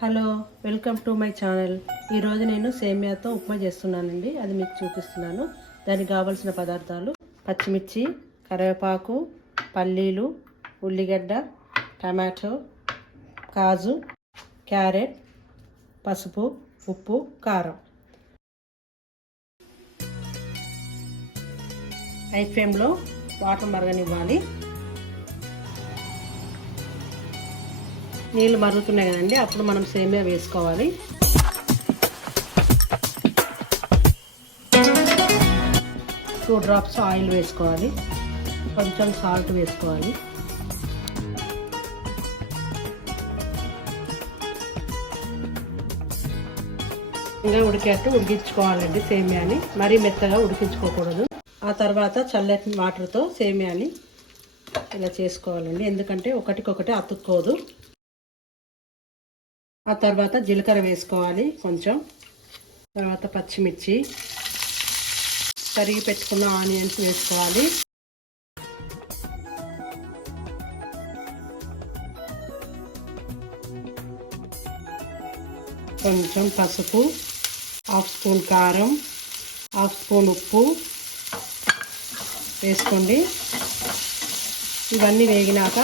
Hello, welcome to my channel. ఈరోజు నేను సేమియాతో ఉప్మా చేస్తున్నానండి. అది మీకు చూపిస్తున్నాను. దానికి కావాల్సిన పదార్థాలు: పచ్చిమిర్చి, కరివేపాకు, పల్లీలు, ఉల్లిగడ్డ, టమాటో, కాజు, క్యారెట్, పసుపు, ఉప్పు, కారం. హై ఫ్లేమ్లో వాటర్ మరగనివ్వాలి. నీళ్ళు మరుగుతున్నాయి కదండి, అప్పుడు మనం సేమియా వేసుకోవాలి. టూ డ్రాప్స్ ఆయిల్ వేసుకోవాలి. కొంచెం సాల్ట్ వేసుకోవాలి. ఇంకా ఉడికేట్టు ఉడికించుకోవాలండి సేమియాని. మరీ మెత్తగా ఉడికించుకోకూడదు. ఆ తర్వాత చల్లటి వాటర్తో సేమియాని ఇలా చేసుకోవాలండి, ఎందుకంటే ఒకటికొకటి అతుక్కోదు. ఆ తర్వాత జీలకర్ర వేసుకోవాలి కొంచెం. తర్వాత పచ్చిమిర్చి, తరిగి పెట్టుకున్న ఆనియన్స్ వేసుకోవాలి. కొంచెం పసుపు, హాఫ్ స్పూన్ కారం, హాఫ్ స్పూన్ ఉప్పు వేసుకోండి. ఇవన్నీ వేగినాక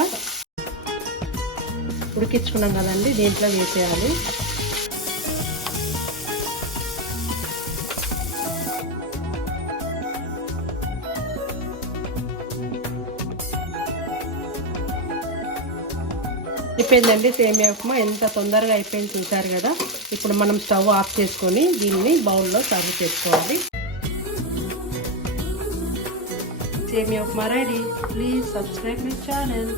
ఉడికించుకున్నాం కదండి, దీంట్లో వేసేయాలి. అయిపోయిందండి సేమియా ఉప్మా. ఎంత తొందరగా అయిపోయింది చూసారు కదా. ఇప్పుడు మనం స్టవ్ ఆఫ్ చేసుకొని దీన్ని బౌల్లో సర్వ్ చేసుకోవాలి. సేమియా upma ready. Please subscribe my channel.